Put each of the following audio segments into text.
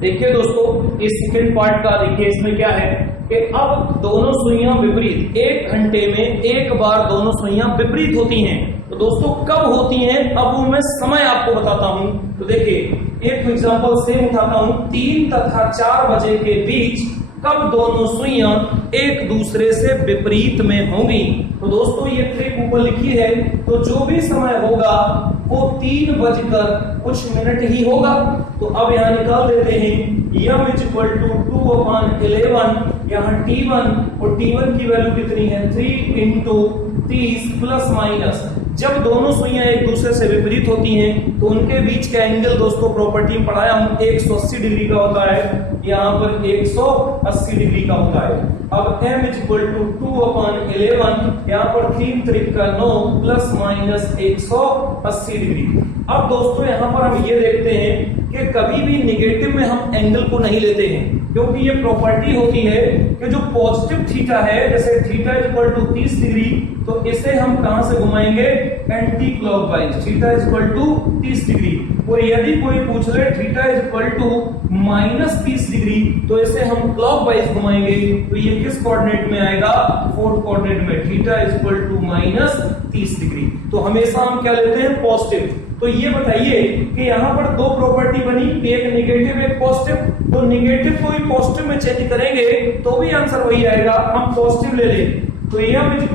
देखिए दोस्तों, इस सेकंड पार्ट का देखिए, इसमें क्या है कि अब दोनों सुइयां विपरीत, 1 घंटे में एक बार दोनों सुइयां विपरीत होती हैं। तो दोस्तों कब होती हैं, अब वो मैं समय आपको बताता हूं। तो देखिए, एक एग्जांपल सेम उठाता हूं, 3 तथा 4 बजे के बीच कब दोनों सुइयां एक दूसरे से विपरीत में होंगी। तो दोस्तों ये ट्रिक ऊपर लिखी है, तो जो भी समय होगा वो 3 बजकर कुछ मिनट ही होगा। तो अब यहां निकाल देते हैं, m = 2/11, यहाँ t1 और t1 की वैल्यू कितनी है, 3 × 30 प्लस माइनस। जब दोनों सुइयां एक दूसरे से विपरीत होती हैं तो उनके बीच का एंगल दोस्तों प्रॉपर्टी पढ़ाया हूं 180 डिग्री का होता है, यहां पर 180 डिग्री का होता है। अब m = 2/11, यहां पर 3 त्रिक का 9 प्लस माइनस 180 डिग्री। अब दोस्तों यहां पर हम ये देखते हैं कि कभी भी निगेटिव में हम एंगल को नहीं लेते हैं, क्योंकि ये प्रॉपर्टी होती है कि जो पॉजिटिव थीटा है, जैसे थीटा = 30 डिग्री, तो इसे हम कहां से घुमाएंगे, एंटी क्लॉकवाइज, थीटा = 30 डिग्री। और यदि कोई पूछ ले थीटा = -30 डिग्री, तो इसे हम क्लॉकवाइज घुमाएंगे। तो ये किस कोऑर्डिनेट में आएगा, फोर्थ कोऑर्डिनेट में, थीटा = -30 डिग्री। तो हमेशा हम क्या लेते हैं, पॉजिटिव। तो ये बताइए कि यहाँ पर दो प्रॉपर्टी बनी, एक नेगेटिव एक पॉजिटिव। तो नेगेटिव को भी पॉजिटिव में चेंज करेंगे तो भी आंसर वही आएगा। हम पॉजिटिव ले लें, तो m =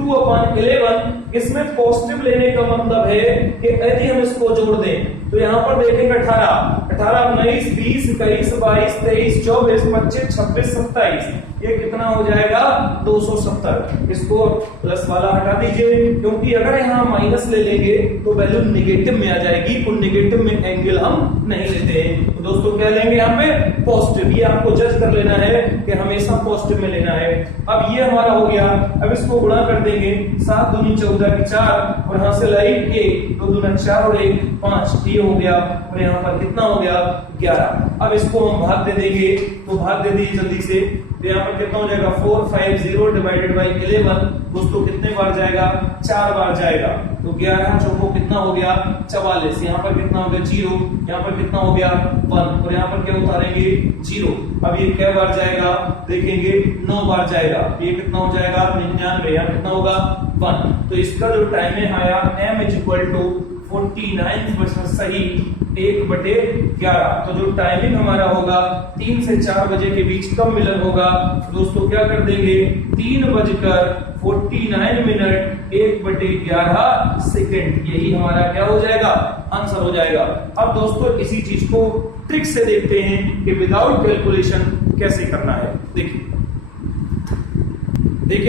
2/11, इसमें पॉजिटिव लेने का मतलब है कि यदि हम इसको जोड़ दें तो यहाँ पर देखेंगे 18, 19, 20, 21, 22, 23, 24, 25, 26, 27, ये कितना हो जाएगा, 270। इसको प्लस वाला हटा दीजिए, क्योंकि अगर यहाँ माइनस ले लेंगे तो वैल्यू नेगेटिव में आ जाएगी, और नेगेटिव में एंगल हम नहीं लेते हैं। तो दोस्तों क्या लेंगे यहाँ पे, पॉजिटिव। ये आपको जज कर लेना है कि हमेशा पॉजिटिव में लेना है। अब ये हमारा हो गया, अब इसको गुणा कर देंगे, 7 दूनी 14 की 4, और यहाँ से लाई 1, 2 दूना 4 और 1 5, ये हो गया। और यहाँ पर कितना हो गया, 11। अब इसको हम भाग दे देंगे, तो भाग दे दीजिए जल्दी से। तो यहाँ पर कितना हो जाएगा, 450 डिवाइडेड बाई 11, दोस्तों कितने बार जाएगा, 4 बार जाएगा। तो 11 चौको कितना हो गया, 44। यहाँ पर कितना हो गया, 0, यहाँ पर कितना हो गया, 1, और यहाँ पर क्या उतारेंगे, 0। अब ये क्या बार जाएगा, देखेंगे 9 बार जाएगा। ये कितना हो जाएगा, 99, यहाँ कितना होगा, 1। तो इसका जो टाइम आया m = 49 सही 1/11। तो जो टाइमिंग हमारा होगा 3 से 4 बजे के बीच कब मिलन होगा, दोस्तों क्या कर देंगे, 3:49 1/11 सेकेंड। यही हमारा क्या हो जाएगा, आंसर हो जाएगा। अब दोस्तों इसी चीज को ट्रिक से देखते हैं कि विदाउट कैलकुलेशन कैसे करना है। देखिए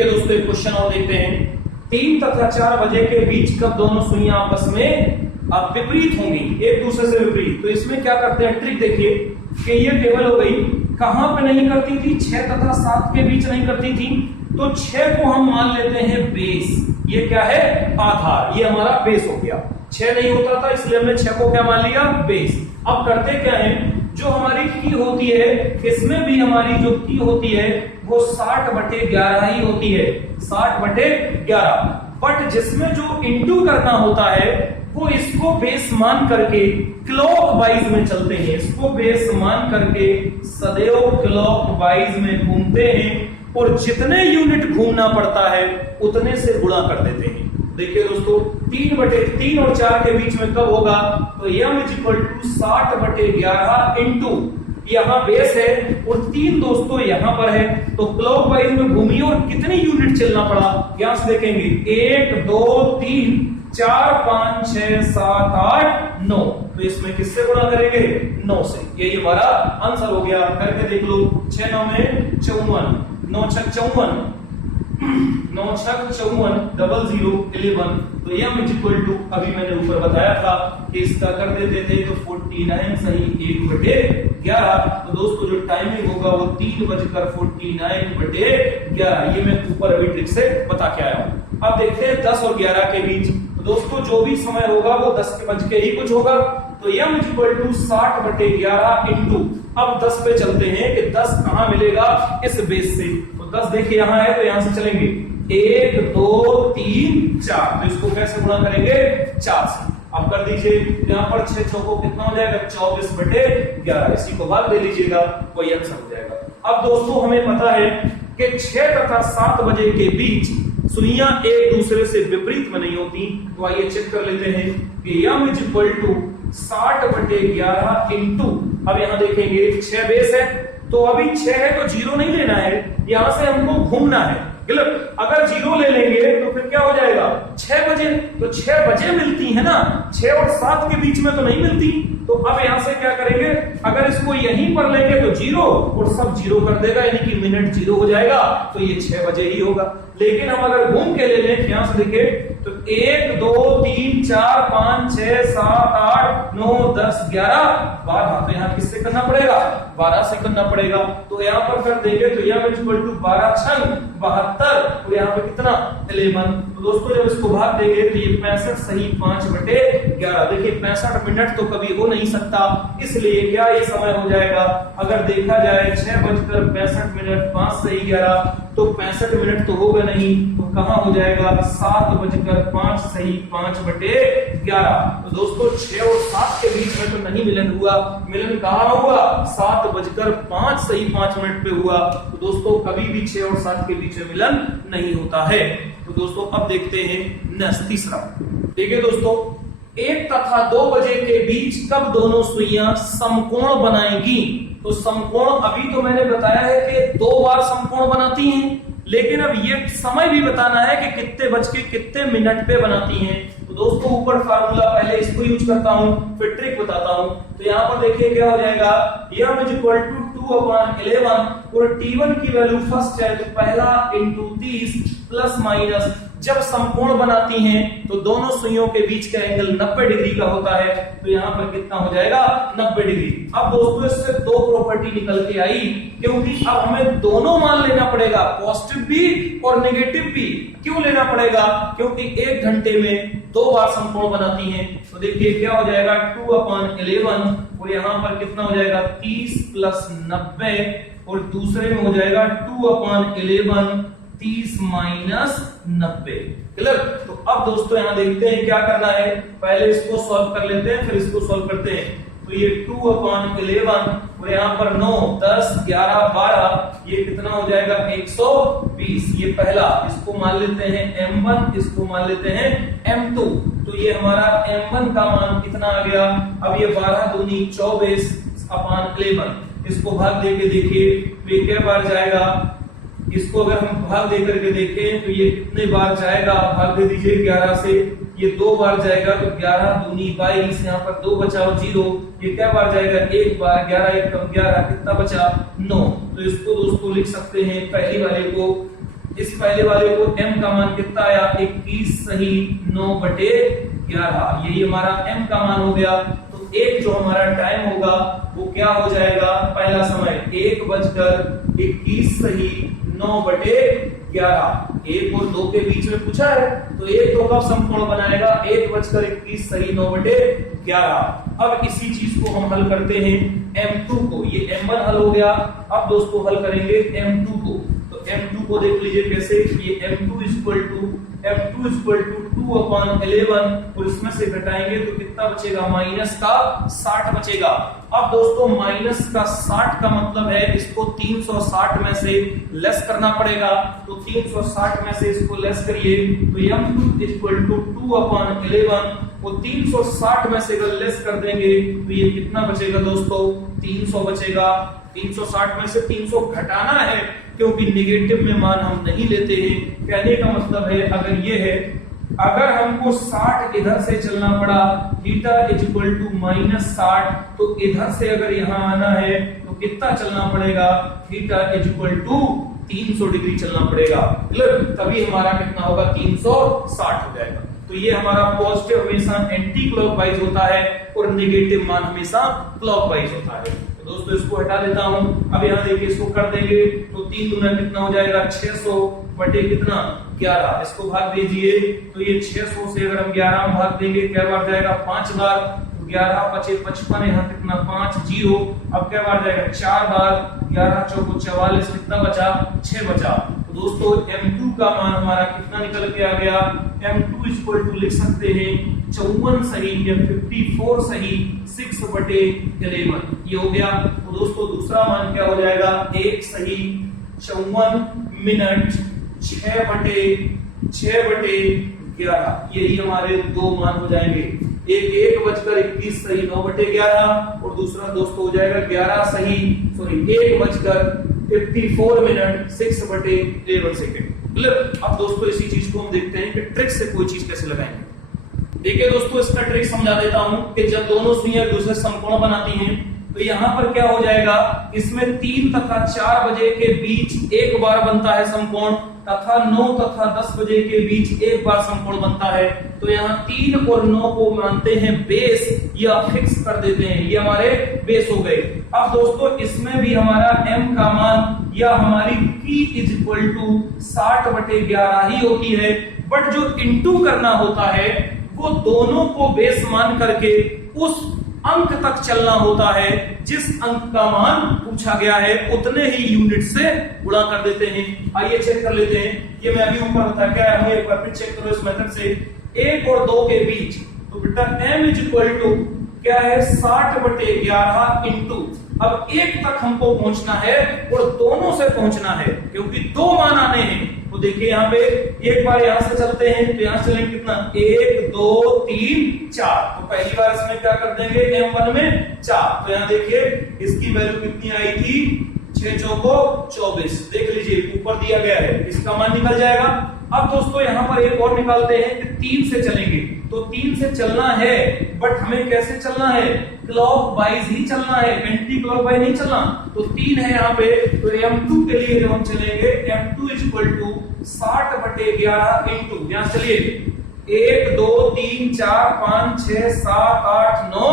दोस्तों, एक क्वेश्चन और देखते हैं, 3 तथा 4 बजे के बीच कब दोनों सुइयां आपस में विपरीत होंगी, एक दूसरे से विपरीत। तो इसमें क्या करते हैं, ट्रिक देखिए कि ये टेबल हो गई, कहां पे नहीं करती थी, 6 तथा 7 के बीच नहीं करती थी। तो 6 को हम मान लेते हैं बेस, ये क्या है, आधार, ये हमारा बेस हो गया। 6 नहीं होता था, इसलिए हमने 6 को क्या मान लिया, बेस। अब करते क्या है, जो हमारी की होती है, इसमें भी हमारी जो की होती है वो 60/11 ही होती है, 60/11। बट जिसमें जो इंटू करना होता है वो इसको बेस मान करके क्लॉकवाइज में चलते हैं, इसको बेस मान करके सदैव क्लॉकवाइज में घूमते हैं, और जितने यूनिट घूमना पड़ता है उतने से गुणा कर देते हैं। देखिए दोस्तों, 3 और 4 के बीच में कब होगा, तो m = 60/11 इंटू यहाँ बेस है और 3 दोस्तों यहाँ पर है, तो क्लॉकवाइज में घूमिए और कितनी यूनिट चलना पड़ा, यहां से देखेंगे 1 2 3 4 5 6 7 8 9। तो इसमें किससे गुणा करेंगे, 9 से। यही हमारा आंसर हो गया। करके देख लो, 6 9 में 54, 9 6 54, 9 6 54 00 11। तो m = अभी मैंने ऊपर बताया था कि इसका कर देते थे, तो 49 सही 1/11। तो दोस्तों जो टाइमिंग होगा वो 3:49/11। ये मैं ऊपर अभी ट्रिक से बता के आया हूं। अब देखते हैं 10 और 11 के बीच। तो दोस्तों जो भी समय होगा वो 10 के बज के ही कुछ होगा। तो m = 60/11 इंटू, अब 10 पे चलते हैं कि 10 कहां मिलेगा, इस बेस से। तो 10 देखिए यहां है, तो यहां से चलेंगे 1 2 3 4। तो इसको कैसे गुणा करेंगे, 4 से। आप कर दीजिए, यहाँ पर 6 चौको कितना हो जाएगा 24/11, इसी को भाग दे लीजिएगा, कोई आंसर हो जाएगा। अब दोस्तों हमें पता है कि 6 तथा 7 बजे के बीच सुइयां एक दूसरे से विपरीत में नहीं होती, तो आइए चेक कर लेते हैं कि m = 60/11 इंटू, अब यहां देखेंगे 6 बेस है, तो अभी 6 है तो 0 नहीं लेना है, यहां से हमको घूमना है, क्लियर। अगर 0 ले लेंगे तो फिर क्या हो जाएगा 6 बजे, तो 6 बजे मिलती है ना, 6 और 7 के बीच में तो नहीं मिलती, तो अब यहां से क्या करेंगे, अगर इसको यहीं पर लेंगे तो 0 और सब 0 कर देगा, यानी कि मिनट 0 हो जाएगा, तो ये 6 बजे ही होगा। लेकिन हम अगर घूम के ले लें, यहां से देखिए तो 1 2 3 4 5 6 7 8 9 10 11 12, तो यहाँ किससे करना पड़ेगा 12 से करना पड़ेगा, तो यहाँ पर कर देंगे तो यह = 12 छंग 72, और यहाँ पे कितना 11, तो दोस्तों जब इसको भाग देंगे तो ये 65 सही 5/11, देखिए 65 मिनट तो कभी हो नहीं सकता, इसलिए क्या ये समय हो जाएगा, अगर देखा जाए 6:65 5 सही 11, तो 65 मिनट तो होगा नहीं, तो कहां हो जाएगा 7:05 सही 5/11, तो दोस्तों 6 और 7 के बीच में तो नहीं मिलन हुआ, मिलन कहां हुआ 7:05 सही 5 मिनट पे हुआ, तो दोस्तों कभी भी 6 और 7 के बीच में मिलन नहीं होता है। तो दोस्तों अब देखते हैं नेक्स्ट तीसरा, देखिए दोस्तों 1 तथा 2 बजे के बीच कब दोनों सुइयां समकोण बनाएंगी, तो समकोण अभी तो मैंने बताया है कि 2 बार समकोण बनाती हैं, लेकिन अब ये समय भी बताना है कि कितने बज के कितने मिनट पे बनाती हैं। तो दोस्तों ऊपर फार्मूला पहले इसको यूज करता हूं, फिर ट्रिक बताता हूं, तो यहाँ पर देखिए क्या हो जाएगा, m = 2/11, और t1 की वैल्यू फर्स्ट है, तो पहला × 30 प्लस माइनस, जब समकोण बनाती हैं तो दोनों सुइयों के बीच का एंगल 90 डिग्री का होता है, तो यहाँ पर कितना हो जाएगा 90 डिग्री। अब दोस्तों इससे 2 प्रॉपर्टी निकल के आई, क्योंकि अब हमें दोनों मान लेना पड़ेगा, पॉजिटिव भी और नेगेटिव भी। क्यों लेना पड़ेगा, क्योंकि 1 घंटे में 2 बार समकोण बनाती हैं, तो देखिए क्या हो जाएगा 2/11, और यहाँ पर कितना हो जाएगा 30 + 90, और दूसरे में हो जाएगा 2/11 30 - 90, क्लियर। तो अब दोस्तों यहां देखते हैं क्या करना है, पहले इसको सॉल्व कर लेते हैं, फिर इसको सॉल्व करते हैं, तो ये 2/11 और यहाँ पर 9 10 11 12, ये कितना हो जाएगा 120, ये पहला, इसको मान लेते हैं m1, इसको मान लेते हैं m2, तो ये हमारा m1 का मान कितना आ गया, अब ये 12 दूनी 24/11, इसको भाग देके देखिए तो ये क्या बार जाएगा, इसको अगर हम भाग दे करके देखें तो ये कितने बार जाएगा, भाग दे दीजिए 11 से, ये 2 बार जाएगा, तो 11 दूनी 22, यहाँ पर 2 बचा और 0, ये क्या बार जाएगा 1 बार, 11 1 कम 11, कितना बचा 9, तो इसको दोस्तों लिख सकते हैं पहली वाले को, इस पहले वाले को m का मान कितना आया 21 सही 9/11, यही हमारा m का मान हो गया। तो एक जो हमारा टाइम होगा वो क्या हो जाएगा, पहला समय 1:21 सही 9/11, 1 और 2 के बीच में पूछा है, तो 1 2 कब समकोण बनाएगा 1:21 सही 9/11। अब इसी चीज को हम हल करते हैं m2 को, ये m1 हल हो गया, अब दोस्तों हल करेंगे m2 को, तो m2 को देख लीजिए कैसे, ये m2 = 2/11, और इसमें से घटाएंगे तो कितना बचेगा -60 बचेगा। अब दोस्तों -60 का मतलब है इसको 360 में से लेस करना पड़ेगा, तो 360 में से इसको लेस करिए, तो m2 = 2/11, और 360 में से अगर लेस कर देंगे तो ये कितना बचेगा दोस्तों 300 बचेगा। 360 में से 300 घटाना है, क्योंकि नेगेटिव में मान हम नहीं लेते हैं, कहने का मतलब है अगर ये है, अगर हमको 60 इधर से चलना पड़ा, थीटा = -60, तो इधर से अगर यहाँ आना है तो कितना चलना पड़ेगा, थीटा = 300 डिग्री चलना पड़ेगा, तभी हमारा कितना होगा 360 हो जाएगा। तो ये हमारा पॉजिटिव हमेशा एंटी क्लॉकवाइज होता है और नेगेटिव मान हमेशा क्लॉकवाइज होता है। तो दोस्तों इसको हटा देता हूं, अब यहाँ देखिए इसको कर देंगे तो 3 दूना कितना हो जाएगा 600 बटे कितना 11, इसको भाग दीजिए, तो ये 600 से अगर हम 11 में भाग देंगे क्या बार जाएगा 5 बार, 11 × 55, यहाँ कितना 5 0, अब क्या बार जाएगा 4 बार, 11 × 4 = 44, कितना बचा 6 बचा। तो दोस्तों m2 का मान हमारा कितना निकल के आ गया, m2 = लिख सकते हैं 54 सही या 54 सही 6/11 ये हो गया। तो दोस्तों दूसरा मान क्या हो जाएगा, 1 सही 54 मिनट 6/11 यही हमारे दो मान हो जाएंगे। एक 1:21 सही 9/11 और दूसरा दोस्तों हो जाएगा 11 सही 1:54 मिनट 6/11 सेकेंड। अब दोस्तों इसी चीज को हम देखते हैं कि ट्रिक से कोई चीज कैसे लगाएंगे। देखिए दोस्तों इसका ट्रिक समझा देता हूं कि जब दोनों सुइयां एक दूसरे समकोण बनाती हैं तो यहां पर क्या हो जाएगा, इसमें 3 तथा 4 बजे के बीच एक बार बनता है समकोण तथा 9 तथा 10 बजे के बीच एक बार समकोण बनता है। तो यहाँ 3 और 9 को मानते हैं बेस या फिक्स कर देते हैं, ये हमारे बेस हो गए। अब दोस्तों इसमें भी हमारा m का मान या हमारी p इज इक्वल टू 60/11 ही होती है, बट जो इंटू करना होता है वो दोनों को बेस मान करके उस अंक तक चलना होता है जिस अंक का मान पूछा गया है, उतने ही यूनिट से गुणा कर देते हैं। आइए चेक कर लेते हैं, ये मैं अभी ऊपर बता क्या है, एक बार फिर चेक करो इस मेथड से। 1 और 2 के बीच तो बेटा m इज इक्वल टू क्या है 60/11 इंटू, अब 1 तक हमको पहुंचना है और दोनों से पहुंचना है क्योंकि 2 मान आने हैं। तो देखिए यहाँ पे एक बार यहां से चलते हैं तो यहां चलेंगे कितना 1 2 3 4, तो पहली बार इसमें क्या कर देंगे m1 में 4, तो यहाँ देखिए इसकी वैल्यू कितनी आई थी 6 चौको 24, देख लीजिए ऊपर दिया गया है, इसका मान निकल जाएगा। अब दोस्तों यहां पर एक और निकालते हैं कि 3 से चलेंगे, तो 3 से चलना है बट हमें कैसे चलना है, क्लॉकवाइज ही चलना है, एंटी क्लॉकवाइज नहीं चलना। तो 3 है यहाँ पे, तो m2 के लिए जब हम चलेंगे m2 is equal to 60/11 into, यहाँ चलिए 1 2 3 4 5 6 7 8 9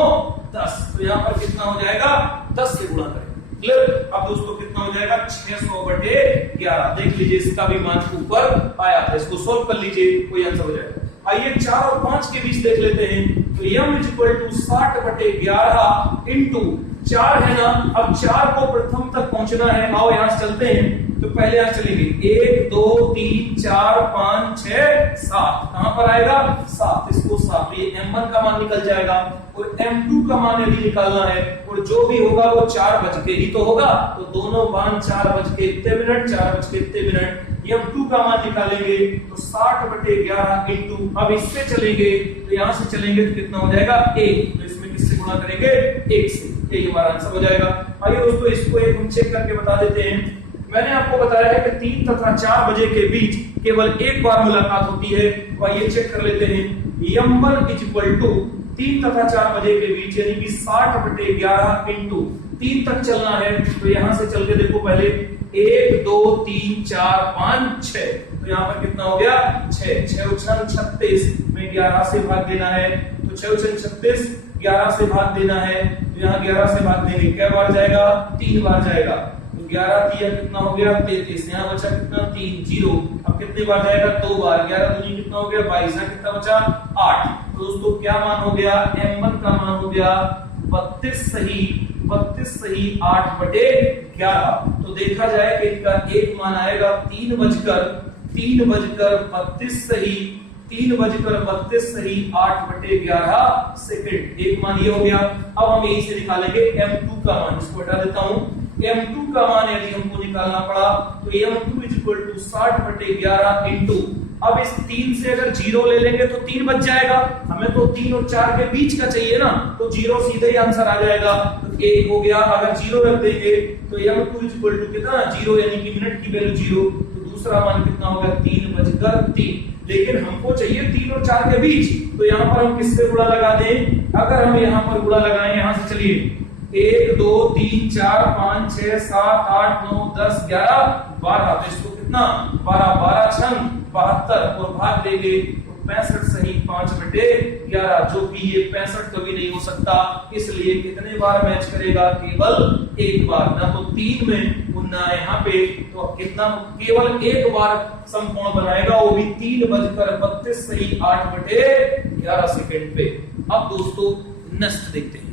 10, तो यहाँ पर कितना हो जाएगा 10 से गुणा करें। अब दोस्तों कितना हो जाएगा 600/11, देख लीजिए इसका भी मान ऊपर आया था, इसको सोल्व कर लीजिए कोई आंसर हो जाएगा। आइए 4 और 5 के बीच देख लेते हैं, तो m is equal to 60/11 into 4 है ना, अब 4 को प्रथम तक पहुंचना है, आओ यहां से चलते हैं, तो पहले यहां चलेंगे 1 2 3 4 5 6 7, कहां पर आएगा 7, इसको 7, ये m1 का मान निकल जाएगा और m2 का मान यदि निकालना है और जो भी होगा वो 4 बज के ही तो होगा, तो दोनों मान 4 बज के इतने मिनट 4 बज के इतने मिनट, m2 का मान निकालेंगे तो 60/11 इंटू, अब इससे चलेंगे तो यहां से चलेंगे तो कितना हो जाएगा 1, तो इसमें किससे गुणा करेंगे 1 से, यही हमारा आंसर हो जाएगा। आइए दोस्तों इसको एक हम चेक करके बता देते हैं। मैंने आपको बताया है कि 3 तथा 4 बजे के बीच केवल एक बार मुलाकात होती है, तो आइए चेक कर लेते हैं। m1 इज इक्वल टू 3 तथा 4 बजे के बीच यानी कि 60/11 इंटू 3 तक चलना है, तो यहां से चल के देखो पहले 1 2 3 4 5 6, तो यहाँ पर कितना हो गया 6, 6 36 में 11 से भाग देना है, तो 6 36 11 से भाग देना है, तो यहाँ 11 से भाग देंगे क्या बार जाएगा 3 बार जाएगा, तो 11 3 कितना हो गया 33, यहाँ बचा कितना 3 0, अब कितनी बार जाएगा 2 बार, 11 दूनी कितना हो गया 22, यहाँ कितना बचा 8, तो दोस्तों क्या मान हो गया m1 का मान हो गया 32 सही 8/11, तो देखा जाए कि इनका एक मान आएगा 3 बजकर 32 सही 8/11 सेकंड, एक मान ये हो गया। अब हम यही से निकालेंगे m2 का मान, इसको हटा देता हूं, m2 का मान यदि हमको निकालना पड़ा तो m2 is equal to 60/11 into, अब इस 3 से अगर 0 ले लेंगे तो 3 बच जाएगा, हमें तो 3 और 4 के बीच का चाहिए ना, तो 0 सीधे ही आंसर आ जाएगा, तो 1 हो गया। अगर 0 रख देंगे तो m2 इज इक्वल टू कितना 0 यानी कि मिनट की वैल्यू 0, तो दूसरा मान कितना होगा 3 लेकिन हमको चाहिए 3 और 4 के बीच, तो यहाँ पर हम किससे गुणा लगा दें, अगर हम यहाँ पर गुणा लगाएं, यहाँ से चलिए 1 2 3 4 5 6 7 8 9 10 11 12, तो इसको कितना 12 6 72 और भाग देंगे तो 65 सही 5/11, जो कि ये 65 कभी नहीं हो सकता, इसलिए कितने बार मैच करेगा केवल एक बार, ना तो 3 में ना यहाँ पे, तो कितना केवल एक बार समकोण बनाएगा, वो भी 3 बजकर 32 सही 8/11 सेकंड पे। अब दोस्तों नेक्स्ट देखते हैं।